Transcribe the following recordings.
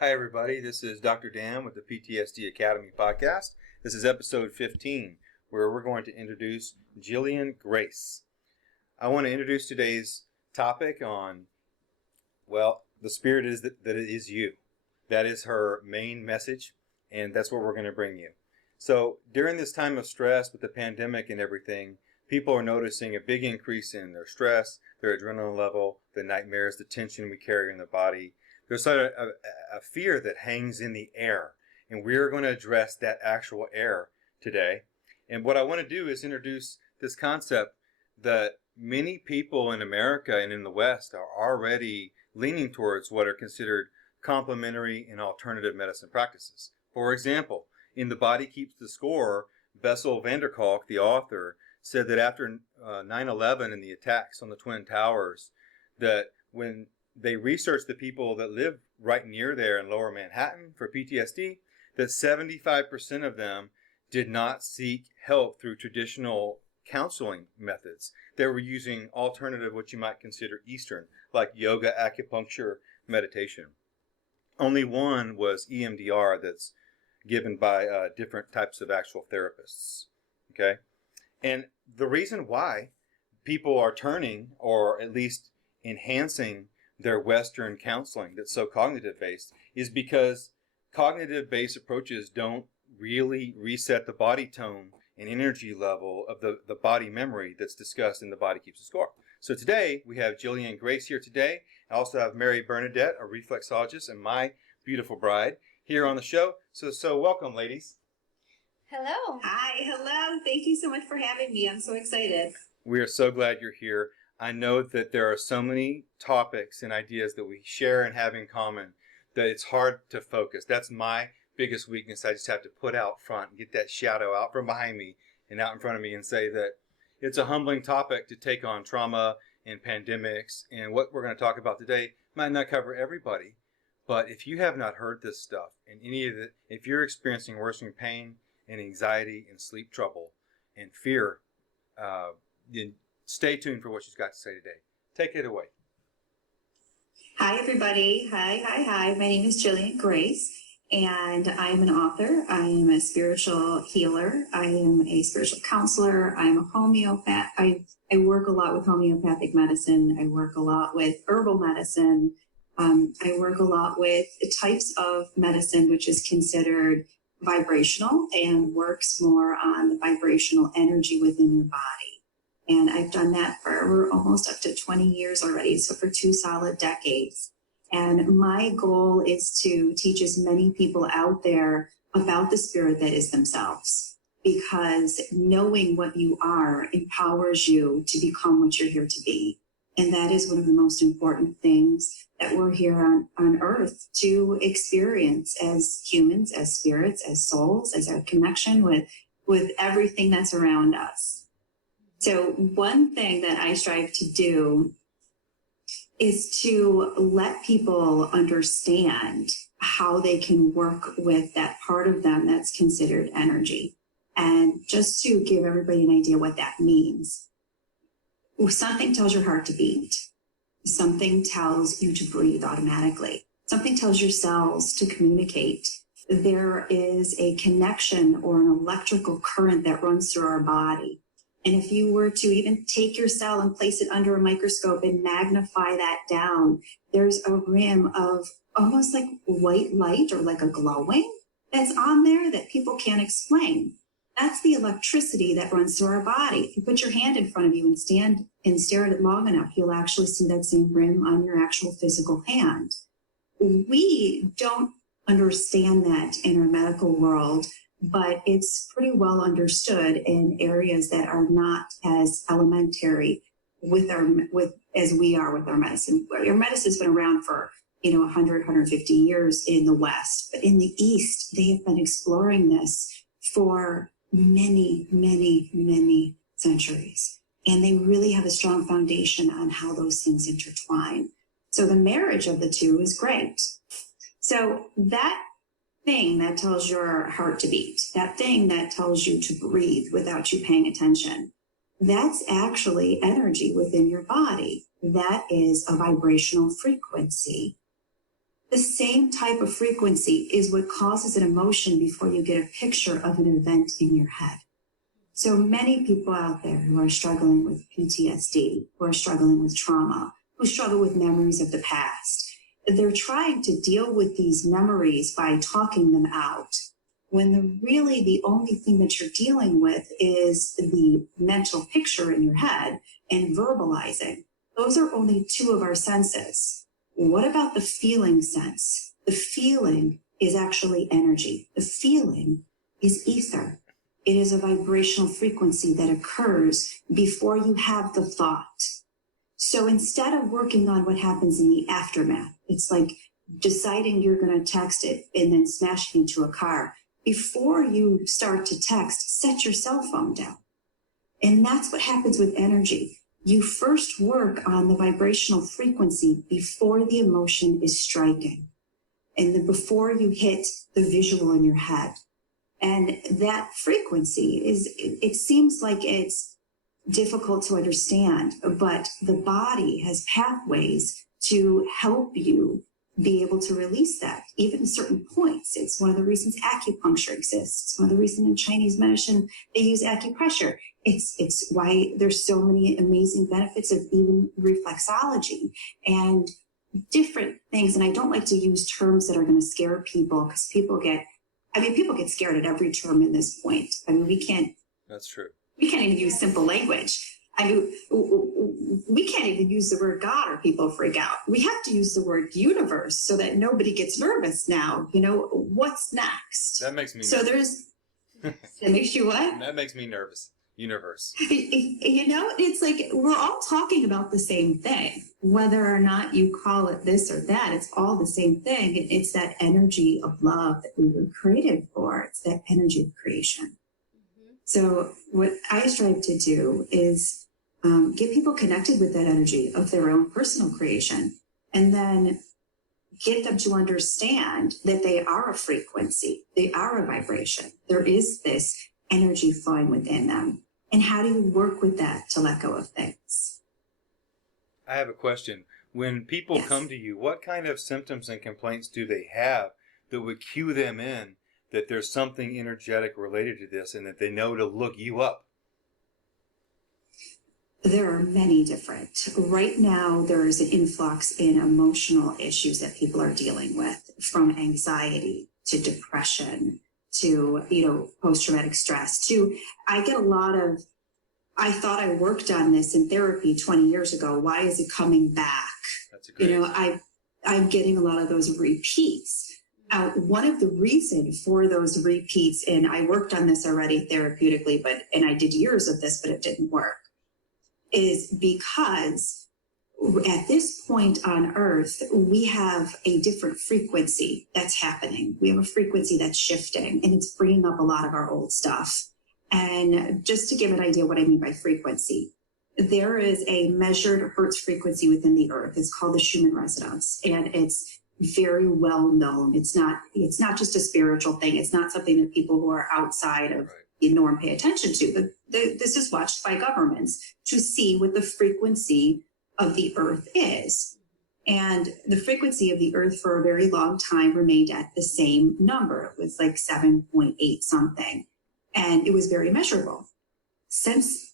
Hi, everybody. This is Dr. Dan with the PTSD Academy podcast. This is episode 15, where we're going to introduce Jillian Greyse. I want to introduce today's topic on, the spirit is that it is you. That is her main message, and that's what we're going to bring you. So during this time of stress with the pandemic and everything, people are noticing a big increase in their stress, their adrenaline level, the nightmares, the tension we carry in the body. There's sort of a fear that hangs in the air, and we're going to address that actual air today. And what I want to do is introduce this concept that many people in America and in the West are already leaning towards what are considered complementary and alternative medicine practices. For example, in The Body Keeps the Score, Bessel van der Kolk, the author, said that after 9/11 and the attacks on the Twin Towers, that when they researched the people that live right near there in Lower Manhattan for PTSD, that 75% of them did not seek help through traditional counseling methods. They were using alternative, what you might consider Eastern, like yoga, acupuncture, meditation. Only one was EMDR that's given by different types of actual therapists. Okay? And the reason why people are turning, or at least enhancing, their Western counseling that's so cognitive-based is because cognitive-based approaches don't really reset the body tone and energy level of the body memory that's discussed in The Body Keeps the Score. So today, we have Jillian Greyse here today. I also have Mary Bernadette, a reflexologist, and my beautiful bride here on the show. So welcome, ladies. Hello. Hi, hello. Thank you so much for having me. I'm so excited. We are so glad you're here. I know that there are so many topics and ideas that we share and have in common that it's hard to focus. That's my biggest weakness. I just have to put out front and get that shadow out from behind me and out in front of me and say that it's a humbling topic to take on trauma and pandemics. And what we're going to talk about today might not cover everybody. But if you have not heard this stuff and if you're experiencing worsening pain and anxiety and sleep trouble and fear, then stay tuned for what she's got to say today. Take it away. Hi, everybody. Hi. My name is Jillian Greyse, and I am an author. I am a spiritual healer. I am a spiritual counselor. I am a homeopath. I work a lot with homeopathic medicine. I work a lot with herbal medicine. I work a lot with types of medicine which is considered vibrational and works more on the vibrational energy within your body. And I've done that for almost up to 20 years already, so for 2 solid decades. And my goal is to teach as many people out there about the spirit that is themselves, because knowing what you are empowers you to become what you're here to be. And that is one of the most important things that we're here on earth to experience as humans, as spirits, as souls, as our connection with everything that's around us. So one thing that I strive to do is to let people understand how they can work with that part of them that's considered energy. And just to give everybody an idea what that means. Something tells your heart to beat. Something tells you to breathe automatically. Something tells your cells to communicate. There is a connection or an electrical current that runs through our body. And if you were to even take your cell and place it under a microscope and magnify that down, there's a rim of almost like white light or like a glowing that's on there that people can't explain. That's the electricity that runs through our body. If you put your hand in front of you and stand and stare at it long enough, you'll actually see that same rim on your actual physical hand. We don't understand that in our medical world, but it's pretty well understood in areas that are not as elementary as we are with our medicine. Our medicine's been around for 100, 150 years in the West, but in the East, they have been exploring this for many, many, many centuries. And they really have a strong foundation on how those things intertwine. So the marriage of the two is great. So that thing that tells your heart to beat, that thing that tells you to breathe without you paying attention, that's actually energy within your body. That is a vibrational frequency The same type of frequency is what causes an emotion before you get a picture of an event in your head. So many people out there who are struggling with PTSD, who are struggling with trauma, who struggle with memories of the past, they're trying to deal with these memories by talking them out, when really the only thing that you're dealing with is the mental picture in your head and verbalizing. Those are only two of our senses. What about the feeling sense? The feeling is actually energy. The feeling is ether. It is a vibrational frequency that occurs before you have the thought. So instead of working on what happens in the aftermath, it's like deciding you're going to text it and then smash it into a car. Before you start to text, set your cell phone down. And that's what happens with energy. You first work on the vibrational frequency before the emotion is striking, and then before you hit the visual in your head. And that frequency it seems like it's difficult to understand, but the body has pathways to help you be able to release that, even at certain points. It's one of the reasons acupuncture exists. It's one of the reasons in Chinese medicine they use acupressure. It's why there's so many amazing benefits of even reflexology and different things. And I don't like to use terms that are going to scare people, because people get scared at every term in this point. I mean, That's true. We can't even use simple language. We can't even use the word God or people freak out. We have to use the word universe so that nobody gets nervous now. What's next? That makes me nervous. So that makes you what? That makes me nervous. Universe. It's like we're all talking about the same thing. Whether or not you call it this or that, it's all the same thing. It's that energy of love that we were created for. It's that energy of creation. So what I strive to do is get people connected with that energy of their own personal creation, and then get them to understand that they are a frequency, they are a vibration. There is this energy flowing within them. And how do you work with that to let go of things? I have a question. When people come to you, what kind of symptoms and complaints do they have that would cue them in that there's something energetic related to this and that they know to look you up? There are many different. Right now, there is an influx in emotional issues that people are dealing with, from anxiety to depression to, post-traumatic stress to, I get a lot of, I thought I worked on this in therapy 20 years ago. Why is it coming back? That's a great I'm getting a lot of those repeats. One of the reasons for those repeats, and I worked on this already therapeutically, and I did years of this, but it didn't work, is because at this point on Earth, we have a different frequency that's happening. We have a frequency that's shifting, and it's bringing up a lot of our old stuff. And just to give an idea what I mean by frequency, there is a measured Hertz frequency within the Earth. It's called the Schumann resonance, and it's very well known. It's not just a spiritual thing. It's not something that people who are outside of the norm pay attention to. But this is watched by governments to see what the frequency of the Earth is. And the frequency of the Earth for a very long time remained at the same number. It was like 7.8 something. And it was very measurable. Since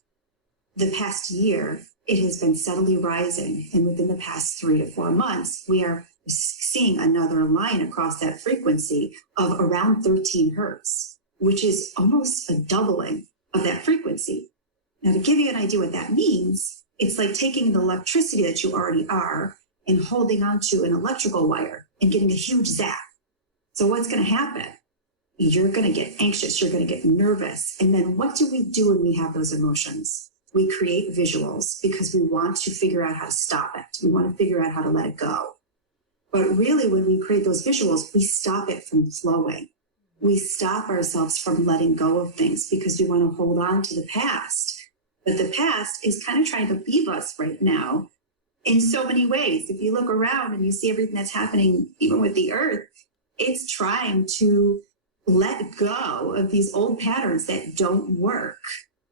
the past year, it has been steadily rising. And within the past 3 to 4 months, we are seeing another line across that frequency of around 13 hertz, which is almost a doubling of that frequency. Now, to give you an idea what that means, it's like taking the electricity that you already are and holding onto an electrical wire and getting a huge zap. So what's going to happen? You're going to get anxious. You're going to get nervous. And then what do we do when we have those emotions? We create visuals because we want to figure out how to stop it. We want to figure out how to let it go. But really, when we create those visuals, we stop it from flowing. We stop ourselves from letting go of things because we want to hold on to the past. But the past is kind of trying to leave us right now in so many ways. If you look around and you see everything that's happening, even with the Earth, it's trying to let go of these old patterns that don't work.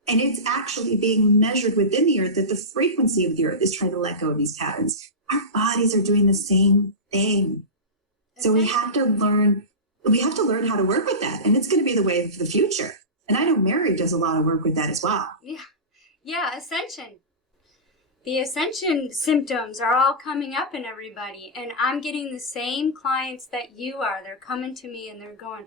And it's actually being measured within the Earth that the frequency of the Earth is trying to let go of these patterns. Our bodies are doing the same thing. So we have to learn how to work with that. And it's going to be the way of the future. And I know Mary does a lot of work with that as well. Yeah, ascension. The ascension symptoms are all coming up in everybody. And I'm getting the same clients that you are. They're coming to me and they're going,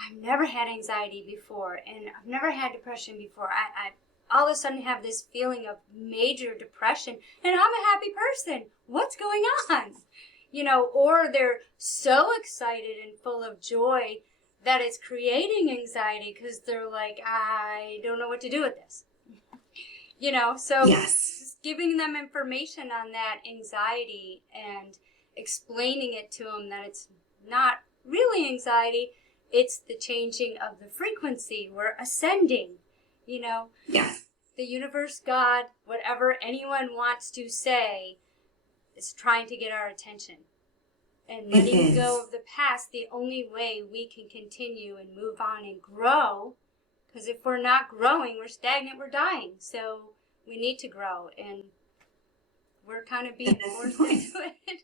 I've never had anxiety before. And I've never had depression before. I all of a sudden have this feeling of major depression. And I'm a happy person. What's going on? Or they're so excited and full of joy that it's creating anxiety because they're like, I don't know what to do with this. So yes. Just giving them information on that anxiety and explaining it to them that it's not really anxiety, it's the changing of the frequency. We're ascending, Yes. The universe, God, whatever anyone wants to say, is trying to get our attention. And letting go of the past, the only way we can continue and move on and grow, because if we're not growing, we're stagnant, we're dying. So we need to grow, and we're kind of being forced into it.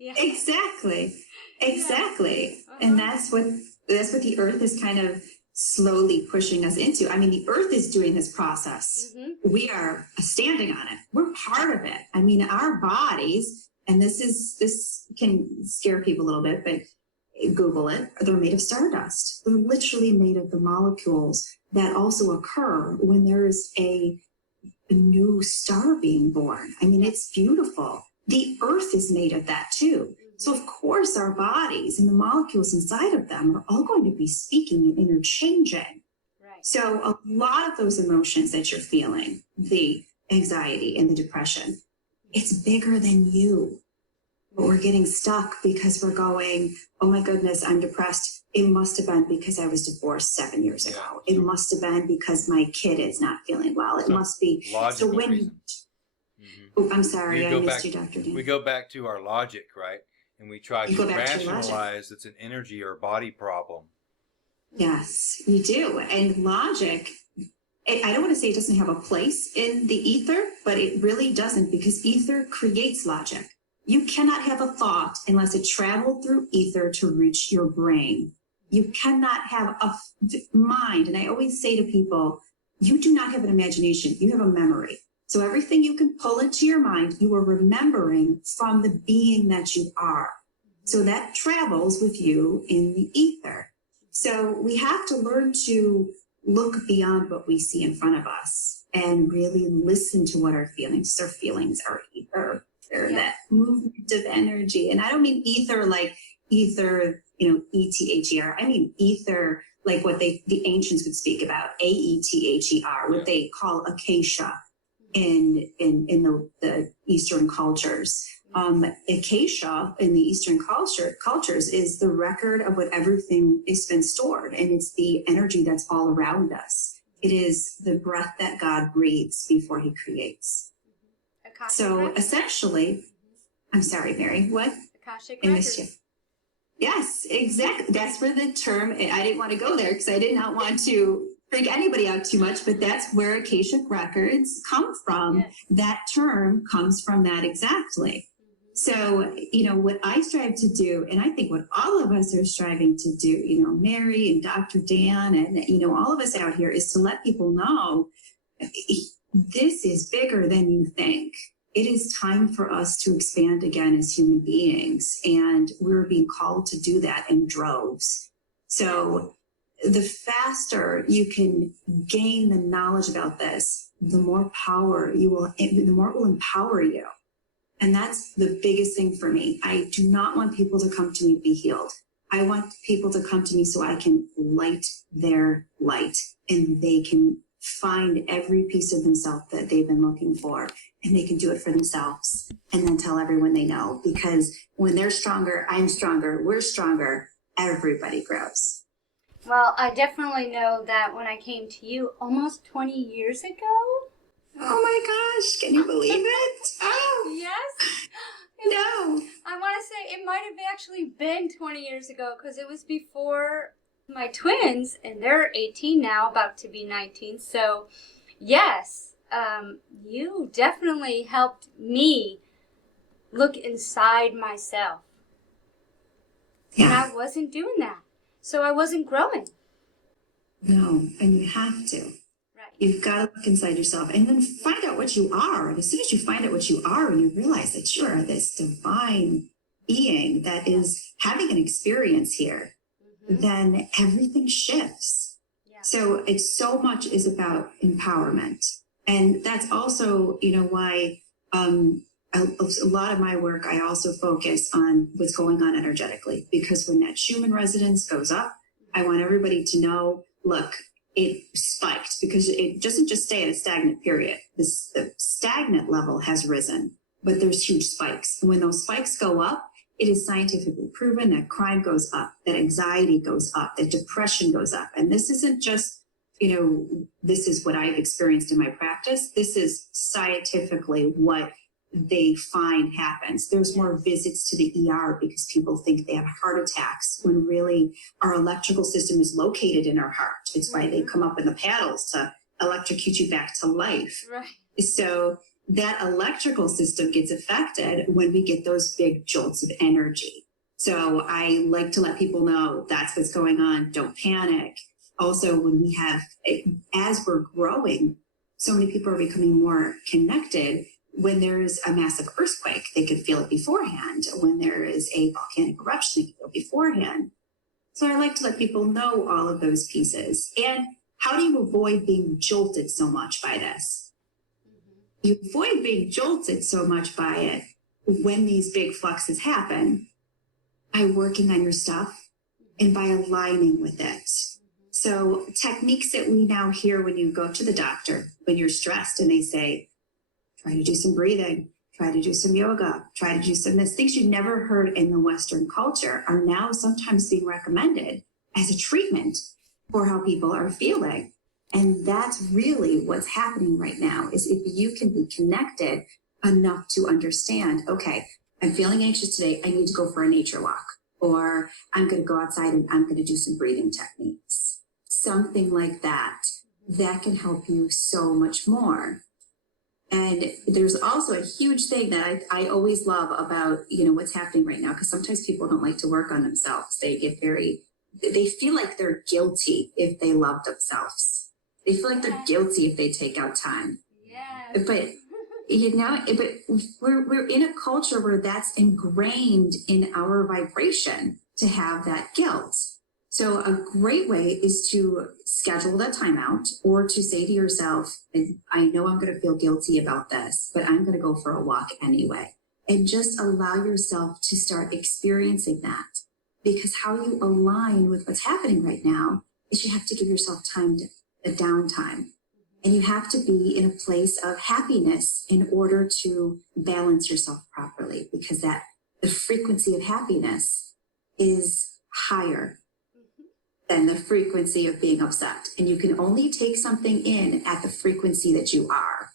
Yeah. Exactly. Uh-huh. And that's what the earth is kind of slowly pushing us into. I mean, the earth is doing this process. Mm-hmm. We are standing on it. We're part of it. I mean, our bodies, and this can scare people a little bit, but Google it. They're made of stardust. They're literally made of the molecules that also occur when there's a new star being born. I mean, it's beautiful. The earth is made of that too. So of course our bodies and the molecules inside of them are all going to be speaking and interchanging. Right. So a lot of those emotions that you're feeling, the anxiety and the depression, it's bigger than you. But we're getting stuck because we're going, oh my goodness, I'm depressed. It must have been because I was divorced 7 years ago. It must have been because my kid is not feeling well. It must be. Logical So when reasons. Oh, I'm sorry, I missed you, Dr. Dan. We go back to our logic, right? And we try to rationalize it's an energy or body problem. Yes, you do. And logic, I don't want to say it doesn't have a place in the ether, but it really doesn't, because ether creates logic. You cannot have a thought unless it traveled through ether to reach your brain. You cannot have a mind. And I always say to people, you do not have an imagination, you have a memory. So everything you can pull into your mind, you are remembering from the being that you are. So that travels with you in the ether. So we have to learn to look beyond what we see in front of us and really listen to what our feelings are ether. They're that movement of energy. And I don't mean ether like ether, E-T-H-E-R. I mean ether like what the ancients would speak about, A-E-T-H-E-R, what they call acacia in the Eastern cultures. Acacia in the Eastern cultures is the record of what everything has been stored, and it's the energy that's all around us. It is the breath that God breathes before he creates. So essentially, I'm sorry, Mary, what? Akashic I records. missed you. Yes, exactly. That's where the term, I didn't want to go there because I did not want to freak anybody out too much, but that's where Akashic records come from. Yes. That term comes from that exactly. So, what I strive to do, and I think what all of us are striving to do, Mary and Dr. Dan and, all of us out here, is to let people know this is bigger than you think. It is time for us to expand again as human beings, and we're being called to do that in droves. So the faster you can gain the knowledge about this, the more the more it will empower you. And that's the biggest thing for me. I do not want people to come to me to be healed. I want people to come to me so I can light their light, and they can find every piece of themselves that they've been looking for, and they can do it for themselves and then tell everyone they know, because when they're stronger, I'm stronger, we're stronger, everybody grows. Well, I definitely know that when I came to you almost 20 years ago. Oh my gosh, can you believe it? Oh. Yes. No. I want to say it might have actually been 20 years ago, because it was before my twins, and they're 18 now, about to be 19. So, yes, you definitely helped me look inside myself. And Yeah. I wasn't doing that. So I wasn't growing. No, and you have to. Right. You've got to look inside yourself and then find out what you are. And as soon as you find out what you are and you realize that you are this divine being that is having an experience here, then everything shifts. Yeah. So it's so much is about empowerment. And that's also, why a lot of my work, I also focus on what's going on energetically, because when that Schumann resonance goes up, I want everybody to know, look, it spiked because it doesn't just stay at a stagnant period. The stagnant level has risen, but there's huge spikes. And when those spikes go up, it is scientifically proven that crime goes up, that anxiety goes up, that depression goes up. And this isn't just, this is what I've experienced in my practice. This is scientifically what they find happens. There's more visits to the ER because people think they have heart attacks when really our electrical system is located in our heart. It's why they come up in the paddles to electrocute you back to life. Right. So that electrical system gets affected when we get those big jolts of energy. So I like to let people know that's what's going on. Don't panic. Also, when we have, as we're growing, so many people are becoming more connected. When there's a massive earthquake, they could feel it beforehand. When there is a volcanic eruption, they can feel it beforehand. So I like to let people know all of those pieces. And how do you avoid being jolted so much by this? You avoid being jolted so much by it when these big fluxes happen by working on your stuff and by aligning with it. So techniques that we now hear when you go to the doctor, when you're stressed and they say, try to do some breathing, try to do some yoga, try to do some this. Things you never heard in the Western culture are now sometimes being recommended as a treatment for how people are feeling. And that's really what's happening right now, is if you can be connected enough to understand, okay, I'm feeling anxious today, I need to go for a nature walk, or I'm going to go outside and I'm going to do some breathing techniques. Something like that can help you so much more. And there's also a huge thing that I always love about, what's happening right now, because sometimes people don't like to work on themselves. They feel like they're guilty if they love themselves. They feel like they're guilty if they take out time. Yes. But we're in a culture where that's ingrained in our vibration to have that guilt. So a great way is to schedule that time out, or to say to yourself, I know I'm going to feel guilty about this, but I'm going to go for a walk anyway. And just allow yourself to start experiencing that. Because how you align with what's happening right now is you have to give yourself time to a downtime. And you have to be in a place of happiness in order to balance yourself properly, because the frequency of happiness is higher than the frequency of being upset. And you can only take something in at the frequency that you are.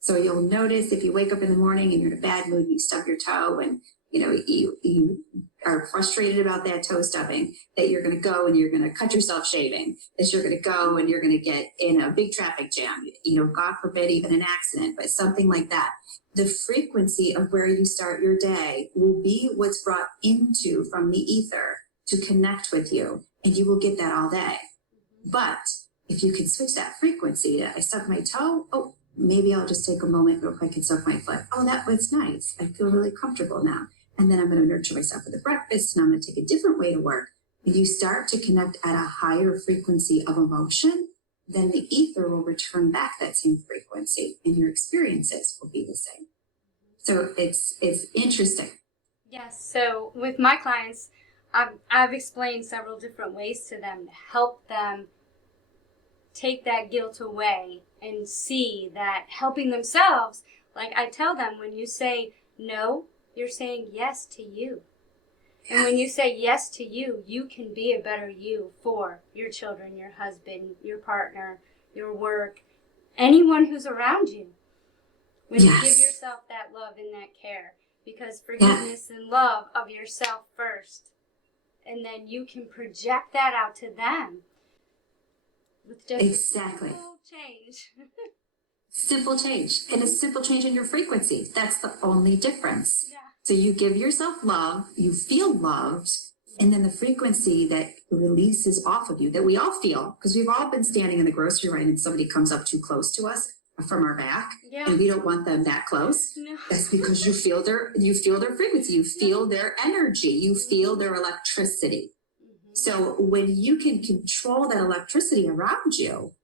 So you'll notice if you wake up in the morning and you're in a bad mood, you stub your toe, and you are frustrated about that toe stubbing, that you're going to go and you're going to cut yourself shaving, that you're going to go and you're going to get in a big traffic jam, God forbid even an accident, but something like that. The frequency of where you start your day will be what's brought into from the ether to connect with you, and you will get that all day. But if you can switch that frequency to, I stubbed my toe, oh, maybe I'll just take a moment real quick and suck my foot. Oh, that was nice. I feel really comfortable now. And then I'm going to nurture myself with a breakfast, and I'm going to take a different way to work. When you start to connect at a higher frequency of emotion, then the ether will return back that same frequency, and your experiences will be the same. So it's interesting. Yes. So with my clients, I've explained several different ways to them to help them take that guilt away and see that helping themselves, like I tell them, when you say no, you're saying yes to you. And when you say yes to you, you can be a better you for your children, your husband, your partner, your work, anyone who's around you. When you give yourself that love and that care, because forgiveness and love of yourself first. And then you can project that out to them with just a simple change. Simple change. And a simple change in your frequency. That's the only difference. Yeah. So you give yourself love, you feel loved, And then the frequency that releases off of you, that we all feel, because we've all been standing in the grocery line and somebody comes up too close to us from our back, and we don't want them that close. No. That's because you feel their frequency, you feel their energy, you feel their electricity. So when you can control that electricity around you,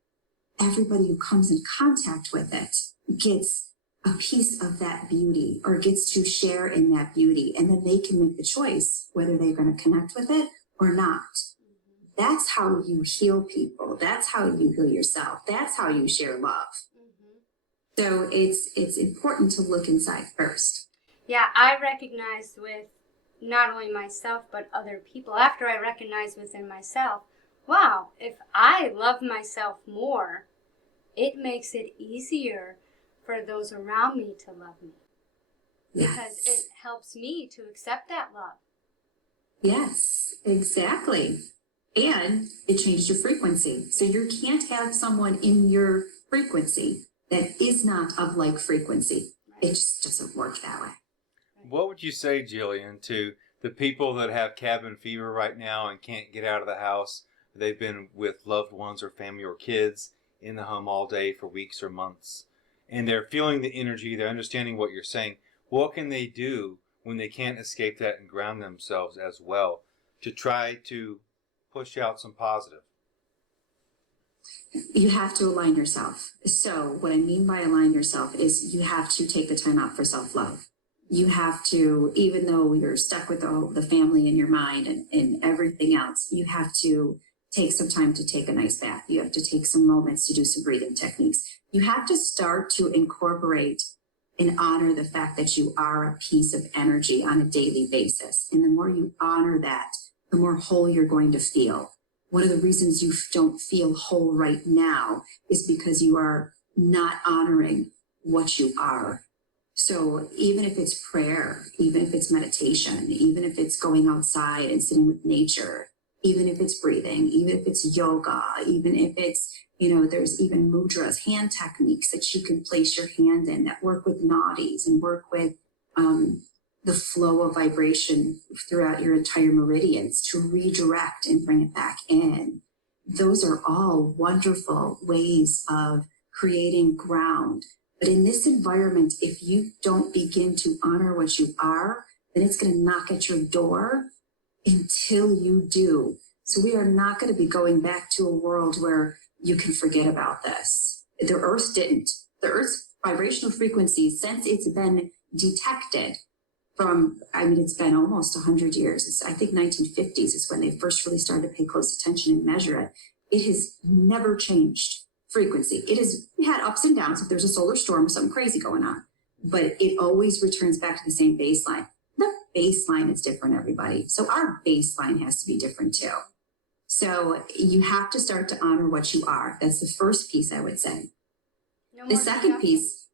everybody who comes in contact with it gets a piece of that beauty or gets to share in that beauty. And then they can make the choice whether they're going to connect with it or not. That's how you heal people. That's how you heal yourself. That's how you share love. So it's important to look inside first. Yeah, I recognized with not only myself, but other people. After I recognized within myself, wow, if I love myself more, it makes it easier for those around me to love me. Because it helps me to accept that love. Yes, exactly. And it changed your frequency. So you can't have someone in your frequency that is not of like frequency. Right. It just doesn't work that way. What would you say, Jillian, to the people that have cabin fever right now and can't get out of the house? They've been with loved ones or family or kids in the home all day for weeks or months, and they're feeling the energy, they're understanding what you're saying. What can they do when they can't escape that and ground themselves as well to try to push out some positive? You have to align yourself. So what I mean by align yourself is you have to take the time out for self-love. You have to, even though you're stuck with the family in your mind and everything else, you have to take some time to take a nice bath. You have to take some moments to do some breathing techniques. You have to start to incorporate and honor the fact that you are a piece of energy on a daily basis. And the more you honor that, the more whole you're going to feel. One of the reasons you don't feel whole right now is because you are not honoring what you are. So even if it's prayer, even if it's meditation, even if it's going outside and sitting with nature, even if it's breathing, even if it's yoga, even if it's, there's even mudras, hand techniques that you can place your hand in that work with nadis and work with the flow of vibration throughout your entire meridians to redirect and bring it back in. Those are all wonderful ways of creating ground. But in this environment, if you don't begin to honor what you are, then it's going to knock at your door until you do. So we are not going to be going back to a world where you can forget about this. The Earth didn't. The Earth's vibrational frequency, since it's been detected it's been almost 100 years. I think 1950s is when they first really started to pay close attention and measure it. It has never changed frequency. It has had ups and downs if there's a solar storm or something crazy going on, but it always returns back to the same baseline. The baseline is different, everybody. So our baseline has to be different too. So you have to start to honor what you are. That's the first piece, I would say. The second piece,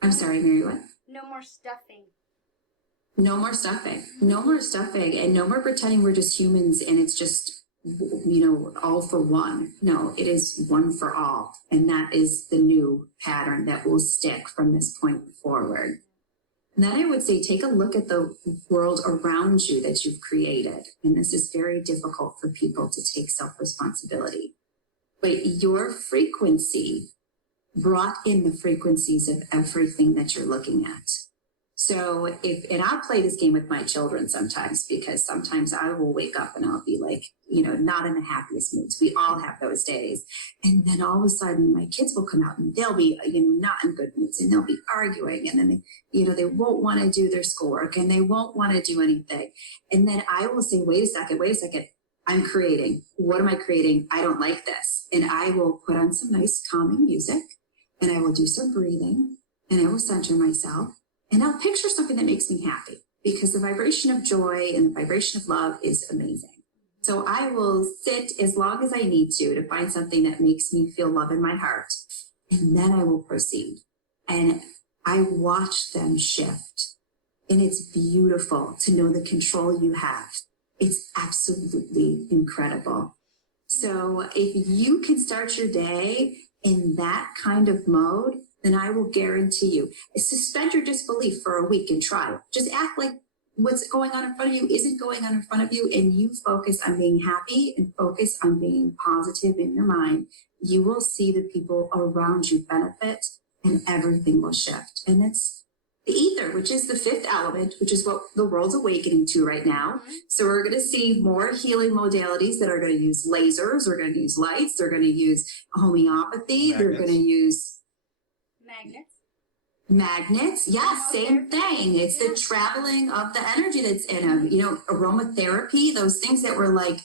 I'm sorry, Mary, what? No more stuffing. No more stuffing. No more stuffing, and no more pretending we're just humans and it's just, all for one. No, it is one for all. And that is the new pattern that will stick from this point forward. And then I would say, take a look at the world around you that you've created. And this is very difficult for people to take self-responsibility. But your frequency brought in the frequencies of everything that you're looking at. So and I play this game with my children sometimes, because sometimes I will wake up and I'll be like, not in the happiest moods. We all have those days. And then all of a sudden my kids will come out and they'll be, not in good moods, and they'll be arguing. And then they won't want to do their schoolwork and they won't want to do anything. And then I will say, wait a second. I'm creating. What am I creating? I don't like this. And I will put on some nice calming music and I will do some breathing and I will center myself. And I'll picture something that makes me happy, because the vibration of joy and the vibration of love is amazing. So I will sit as long as I need to find something that makes me feel love in my heart. And then I will proceed. And I watch them shift. And it's beautiful to know the control you have. It's absolutely incredible. So if you can start your day in that kind of mode, then I will guarantee you, suspend your disbelief for a week and try it. Just act like what's going on in front of you isn't going on in front of you, and you focus on being happy and focus on being positive in your mind, you will see the people around you benefit and everything will shift. And it's the ether, which is the fifth element, which is what the world's awakening to right now. So we're going to see more healing modalities that are going to use lasers, they're going to use lights, they're going to use homeopathy, they're going to use magnets. Yes, same thing. It's the traveling of the energy that's in them. You know, aromatherapy, those things that were like,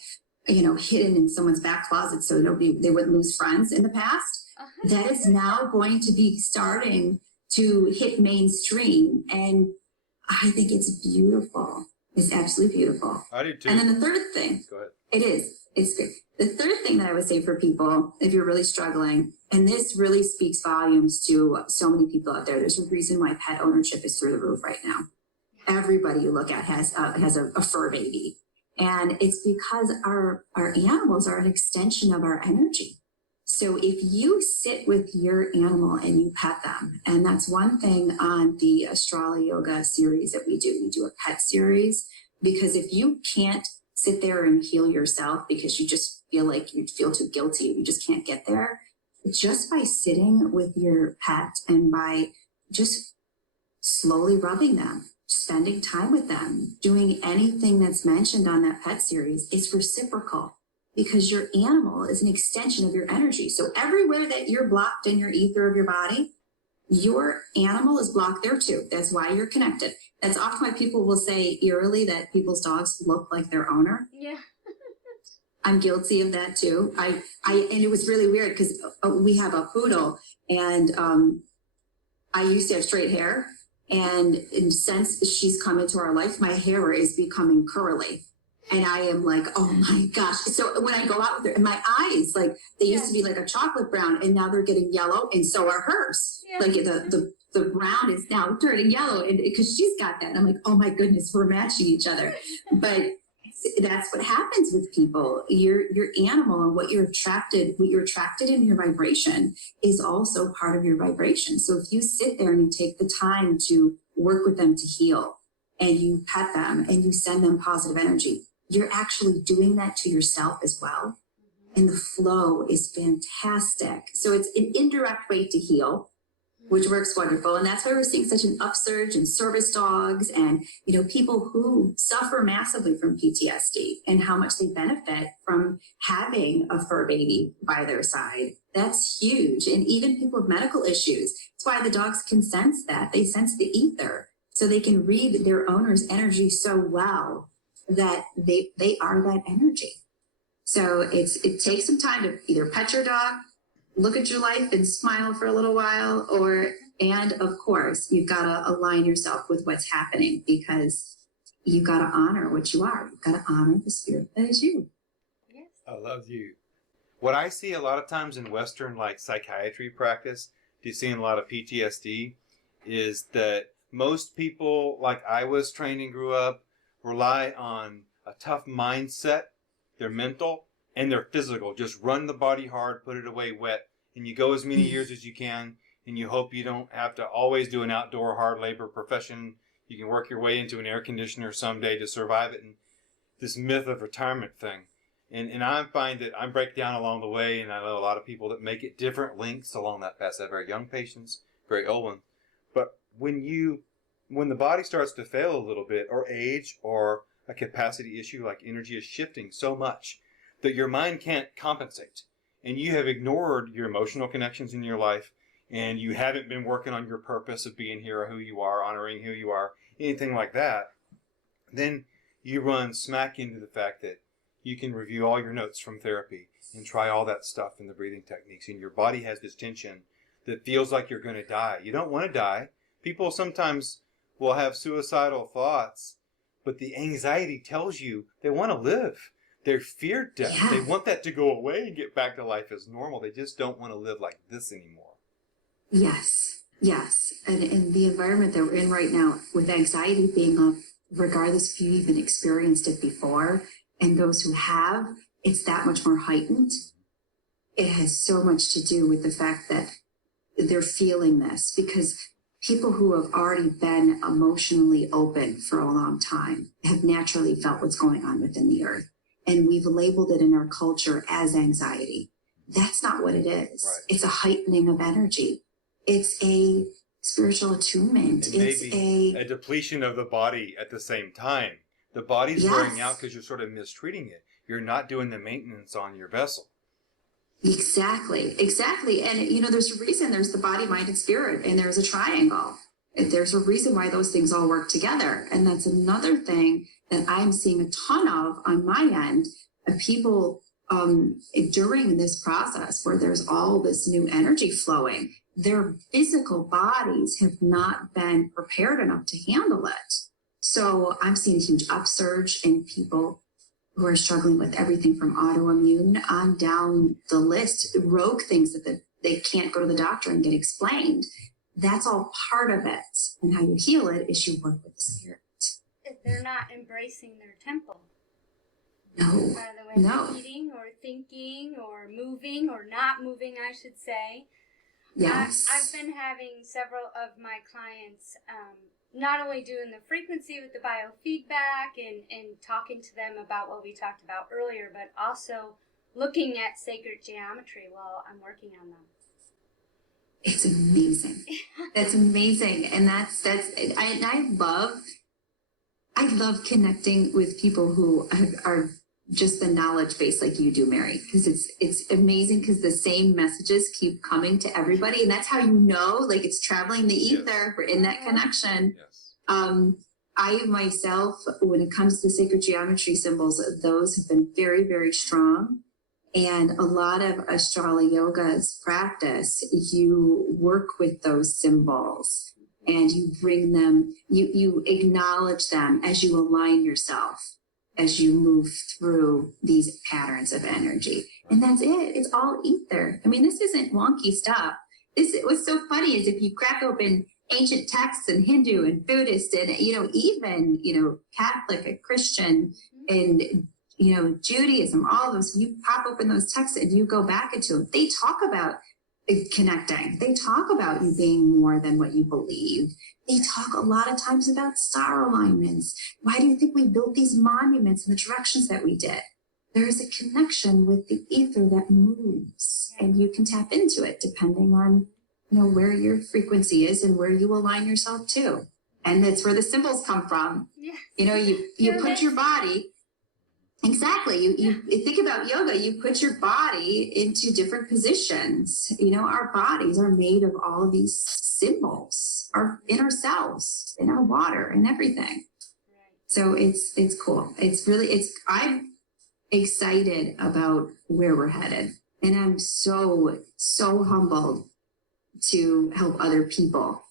you know, hidden in someone's back closet so they wouldn't lose friends in the past. That is now going to be starting to hit mainstream, and I think it's beautiful. It's absolutely beautiful. I do too. And then the third thing, go ahead. It's good. The third thing that I would say for people, if you're really struggling, and this really speaks volumes to so many people out there, there's a reason why pet ownership is through the roof right now. Everybody you look at has a fur baby, and it's because our animals are an extension of our energy. So if you sit with your animal and you pet them, and that's one thing on the AstroloYoga series that we do a pet series, because if you can't sit there and heal yourself because you just feel like you feel too guilty, you just can't get there, just by sitting with your pet and by just slowly rubbing them, spending time with them, doing anything that's mentioned on that pet series, it's reciprocal. Because your animal is an extension of your energy. So everywhere that you're blocked in your ether of your body, your animal is blocked there too. That's why you're connected. That's often why people will say eerily that people's dogs look like their owner. Yeah. I'm guilty of that too. And it was really weird because we have a poodle, and I used to have straight hair. And since she's come into our life, my hair is becoming curly. And I am like, oh my gosh. So when I go out with her, and my eyes, like they used to be like a chocolate brown, and now they're getting yellow, and so are hers. Yeah. Like the brown is now turning yellow, and because she's got that. And I'm like, oh my goodness, we're matching each other. But that's what happens with people. Your animal and what you're attracted in your vibration is also part of your vibration. So if you sit there and you take the time to work with them to heal, and you pet them and you send them positive energy, you're actually doing that to yourself as well. And the flow is fantastic. So it's an indirect way to heal, which works wonderful. And that's why we're seeing such an upsurge in service dogs and, you know, people who suffer massively from PTSD and how much they benefit from having a fur baby by their side. That's huge. And even people with medical issues. That's why the dogs can sense that. They sense the ether. So they can read their owner's energy so well that they are that energy. So it takes some time to either pet your dog, look at your life and smile for a little while, and of course, you've got to align yourself with what's happening, because you've got to honor what you are. You've got to honor the spirit that is you. Yes. I love you. What I see a lot of times in Western, like psychiatry practice, you see in a lot of PTSD, is that most people, like I was trained and grew up, rely on a tough mindset, their mental, and their physical. Just run the body hard, put it away wet, and you go as many years as you can, and you hope you don't have to always do an outdoor hard labor profession. You can work your way into an air conditioner someday to survive it, and this myth of retirement thing. And I find that I break down along the way, and I know a lot of people that make it different lengths along that path. I have very young patients, very old ones. But when the body starts to fail a little bit, or age, or a capacity issue, like energy is shifting so much that your mind can't compensate, and you have ignored your emotional connections in your life, and you haven't been working on your purpose of being here, or who you are, honoring who you are, anything like that, then you run smack into the fact that you can review all your notes from therapy and try all that stuff in the breathing techniques, and your body has this tension that feels like you're going to die. You don't want to die. People sometimes will have suicidal thoughts, but the anxiety tells you they want to live. They're feared death. Yeah. They want that to go away and get back to life as normal. They just don't want to live like this anymore. Yes. And in the environment that we're in right now, with anxiety being up, regardless if you even experienced it before, and those who have, it's that much more heightened. It has so much to do with the fact that they're feeling this, because people who have already been emotionally open for a long time have naturally felt what's going on within the earth. And we've labeled it in our culture as anxiety. That's not what it is. Right. It's a heightening of energy. It's a spiritual attunement. And it's maybe a depletion of the body at the same time. The body's wearing out because you're sort of mistreating it. You're not doing the maintenance on your vessel. Exactly. And, there's a reason there's the body, mind, and spirit, and there's a triangle. There's a reason why those things all work together. And that's another thing that I'm seeing a ton of on my end of people during this process where there's all this new energy flowing. Their physical bodies have not been prepared enough to handle it. So I'm seeing a huge upsurge in people who are struggling with everything from autoimmune on down the list, rogue things that they can't go to the doctor and get explained. That's all part of it. And how you heal it is you work with the spirit. If they're not embracing their temple. No. By the way, they're eating or thinking or moving or not moving, I should say. Yes. I've been having several of my clients not only doing the frequency with the biofeedback and talking to them about what we talked about earlier, but also looking at sacred geometry while I'm working on them. It's amazing. That's amazing. And I love connecting with people who are just the knowledge base like you do, Mary, because it's amazing because the same messages keep coming to everybody. And that's how like it's traveling the ether. Yes. We're in that connection. Yes. I myself, when it comes to sacred geometry symbols, those have been very, very strong. And a lot of AstroloYoga's practice, you work with those symbols and you bring them, you acknowledge them as you align yourself, as you move through these patterns of energy. And that's it. It's all ether. I mean, this isn't wonky stuff. What's so funny is if you crack open ancient texts and Hindu and Buddhist and, even, Catholic and Christian and, Judaism, all of those, you pop open those texts and you go back into them. They talk about connecting. They talk about you being more than what you believe. They talk a lot of times about star alignments. Why do you think we built these monuments in the directions that we did? There is a connection with the ether that moves, and you can tap into it depending on, where your frequency is and where you align yourself to. And that's where the symbols come from. Yeah. You put your body. Exactly. You think about yoga, you put your body into different positions. Our bodies are made of all of these symbols, our inner cells, in our water and everything. So it's cool. I'm excited about where we're headed. And I'm so, so humbled to help other people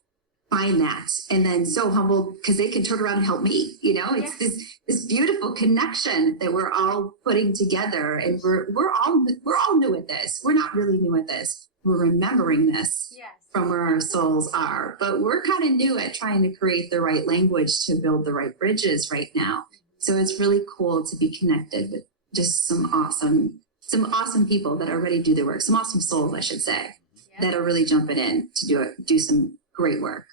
find that, and then so humbled because they can turn around and help me. It's this beautiful connection that we're all putting together, and we're all new at this. We're not really new at this. We're remembering this from where our souls are, but we're kind of new at trying to create the right language to build the right bridges right now. So it's really cool to be connected with just some awesome people that are ready to do their work. Some awesome souls, I should say, that are really jumping in to do some great work.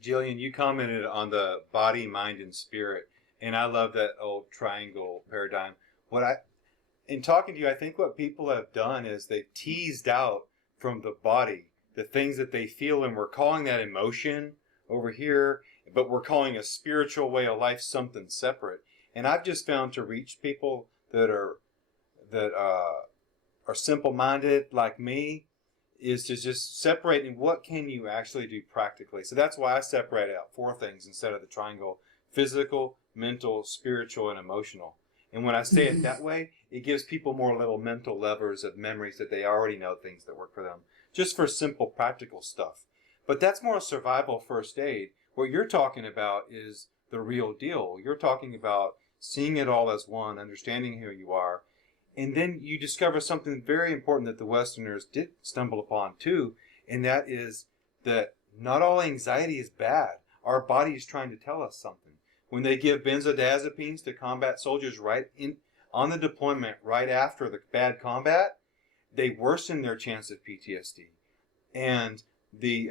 Jillian, you commented on the body, mind, and spirit, and I love that old triangle paradigm. In talking to you, I think what people have done is they've teased out from the body the things that they feel, and we're calling that emotion over here, but we're calling a spiritual way of life something separate. And I've just found to reach people that are simple-minded like me, is to just separating what can you actually do practically. So that's why I separate out 4 things instead of the triangle: physical, mental, spiritual, and emotional. And when I say it that way, it gives people more little mental levers of memories that they already know things that work for them, just for simple practical stuff. But that's more survival first aid. What you're talking about is the real deal. You're talking about seeing it all as one, understanding who you are. And then you discover something very important that the Westerners did stumble upon too, and that is that not all anxiety is bad. Our body is trying to tell us something. When they give benzodiazepines to combat soldiers on the deployment right after the bad combat, they worsen their chance of PTSD. And the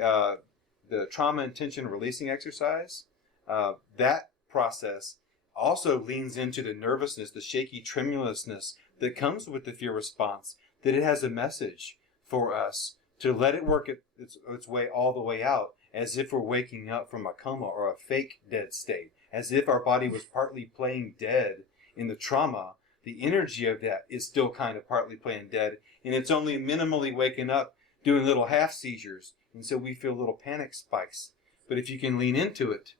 the trauma and tension releasing exercise, that process also leans into the nervousness, the shaky tremulousness that comes with the fear response, that it has a message for us to let it work its way all the way out, as if we're waking up from a coma or a fake dead state, as if our body was partly playing dead in the trauma. The energy of that is still kind of partly playing dead, and it's only minimally waking up, doing little half seizures, and so we feel little panic spikes. But if you can lean into it,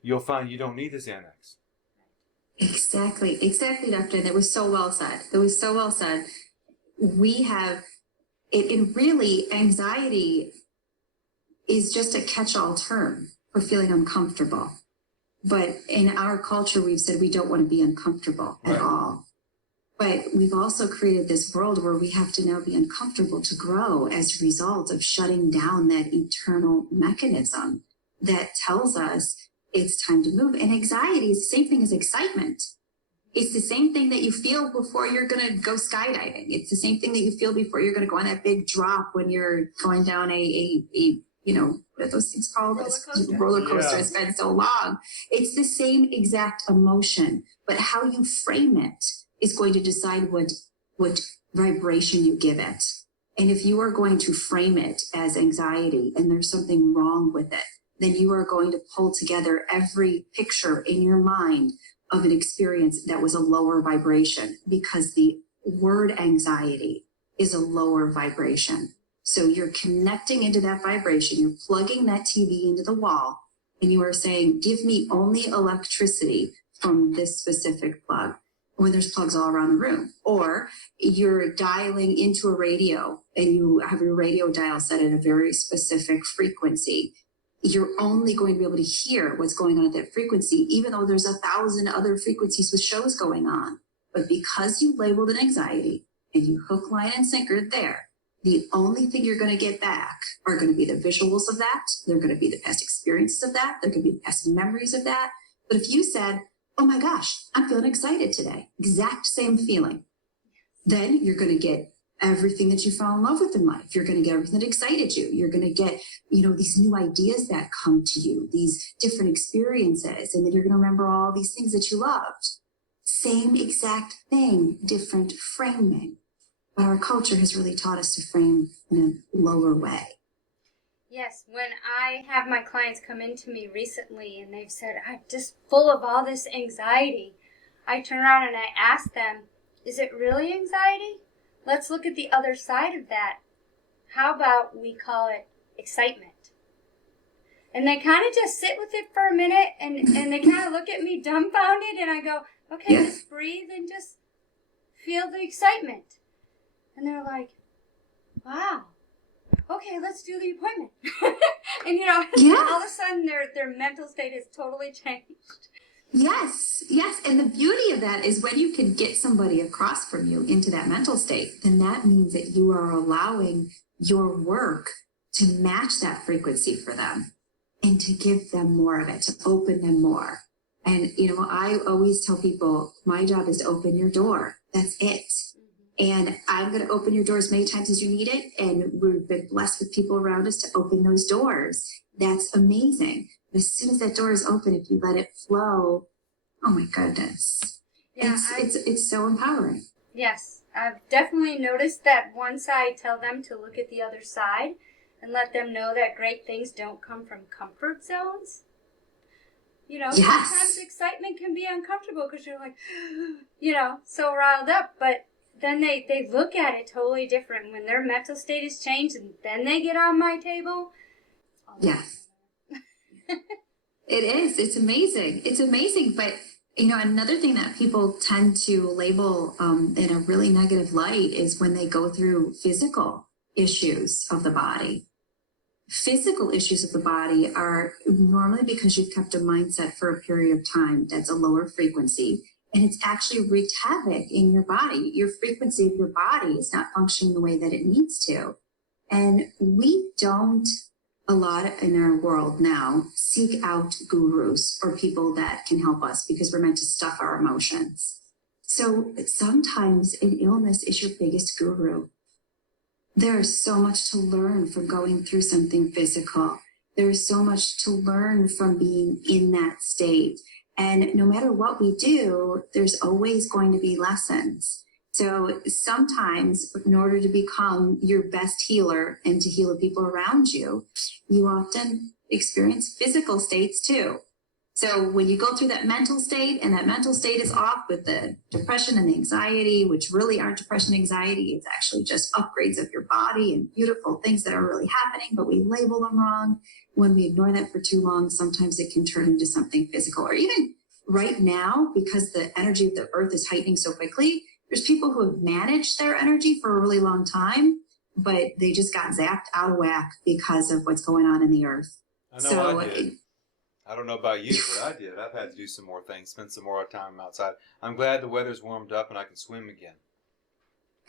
you'll find you don't need the Xanax. Exactly, Dr. That was so well said. It was so well said. We have it, and really, anxiety is just a catch-all term for feeling uncomfortable. But in our culture, we've said we don't want to be uncomfortable at all. But we've also created this world where we have to now be uncomfortable to grow as a result of shutting down that internal mechanism that tells us it's time to move. And anxiety is the same thing as excitement. It's the same thing that you feel before you're going to go skydiving. It's the same thing that you feel before you're going to go on that big drop when you're going down a you know, what are those things called? Roller coaster. Yeah. It's been so long. It's the same exact emotion, but how you frame it is going to decide what vibration you give it. And if you are going to frame it as anxiety and there's something wrong with it, then you are going to pull together every picture in your mind of an experience that was a lower vibration, because the word anxiety is a lower vibration. So you're connecting into that vibration, you're plugging that TV into the wall, and you are saying, give me only electricity from this specific plug, when there's plugs all around the room. Or you're dialing into a radio and you have your radio dial set at a very specific frequency. You're only going to be able to hear what's going on at that frequency, even though there's 1,000 other frequencies with shows going on. But because you labeled it anxiety and you hook, line, and sinker there, the only thing you're going to get back are going to be the visuals of that. They're going to be the past experiences of that. They're going to be the past memories of that. But if you said, oh my gosh, I'm feeling excited today, exact same feeling, then you're going to get everything that you fell in love with in life. You're going to get everything that excited you. You're going to get, you know, these new ideas that come to you, these different experiences, and then you're going to remember all these things that you loved. Same exact thing, different framing. But our culture has really taught us to frame in a lower way. Yes, when I have my clients come into me recently and they've said, I'm just full of all this anxiety, I turn around and I ask them, is it really anxiety? Let's look at the other side of that. How about we call it excitement? And they kind of just sit with it for a minute and they kind of look at me dumbfounded, and I go, okay, just breathe and just feel the excitement. And they're like, wow, okay, let's do the appointment. And, you know, all of a sudden their mental state has totally changed. Yes. And the beauty of that is when you can get somebody across from you into that mental state, then that means that you are allowing your work to match that frequency for them and to give them more of it, to open them more. And, you know, I always tell people, my job is to open your door. That's it. And I'm going to open your door as many times as you need it. And we've been blessed with people around us to open those doors. That's amazing. But as soon as that door is open, if you let it flow, oh my goodness. Yeah, it's so empowering. Yes, I've definitely noticed that once I tell them to look at the other side and let them know that great things don't come from comfort zones. You know, sometimes excitement can be uncomfortable because you're like, you know, so riled up, but then they look at it totally different when their mental state is changed, and then they get on my table. Yes. It is. It's amazing. It's amazing. But, you know, another thing that people tend to label in a really negative light is when they go through physical issues of the body. Physical issues of the body are normally because you've kept a mindset for a period of time that's a lower frequency. And it's actually wreaked havoc in your body. Your frequency of your body is not functioning the way that it needs to. And we don't, a lot in our world now, seek out gurus or people that can help us because we're meant to stuff our emotions. So sometimes an illness is your biggest guru. There's so much to learn from going through something physical. There's so much to learn from being in that state. And no matter what we do, there's always going to be lessons. So sometimes, in order to become your best healer and to heal the people around you, you often experience physical states too. So when you go through that mental state, and that mental state is off with the depression and the anxiety, which really aren't depression and anxiety, it's actually just upgrades of your body and beautiful things that are really happening, but we label them wrong. When we ignore that for too long, sometimes it can turn into something physical. Or even right now, because the energy of the earth is heightening so quickly, there's people who have managed their energy for a really long time, but they just got zapped out of whack because of what's going on in the earth. I know I did. I don't know about you, but I did. I've had to do some more things, spend some more time outside. I'm glad the weather's warmed up and I can swim again.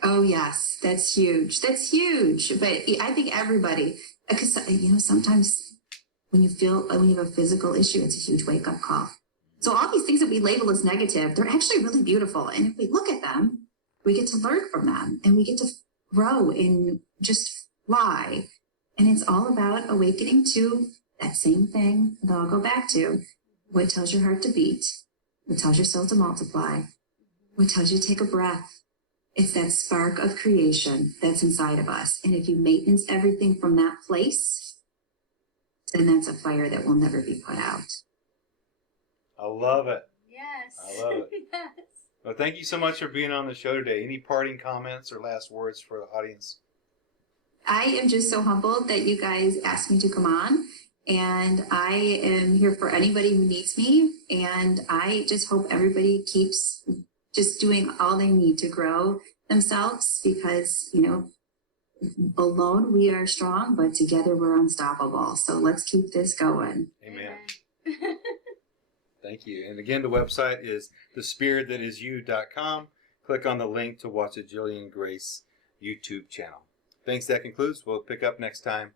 Oh, yes. That's huge. That's huge. But I think everybody, because, sometimes when you have a physical issue, it's a huge wake-up call. So all these things that we label as negative, they're actually really beautiful. And if we look at them, we get to learn from them and we get to grow and just fly. And it's all about awakening to that same thing that I'll go back to. What tells your heart to beat? What tells your soul to multiply? What tells you to take a breath? It's that spark of creation that's inside of us. And if you maintenance everything from that place, then that's a fire that will never be put out. I love it. Yes. I love it. Yes. Well, thank you so much for being on the show today. Any parting comments or last words for the audience? I am just so humbled that you guys asked me to come on. And I am here for anybody who needs me. And I just hope everybody keeps just doing all they need to grow themselves, because, alone we are strong, but together we're unstoppable. So let's keep this going. Amen. Thank you. And again, the website is thespiritthatisyou.com. Click on the link to watch the Jillian Greyse YouTube channel. Thanks. That concludes. We'll pick up next time.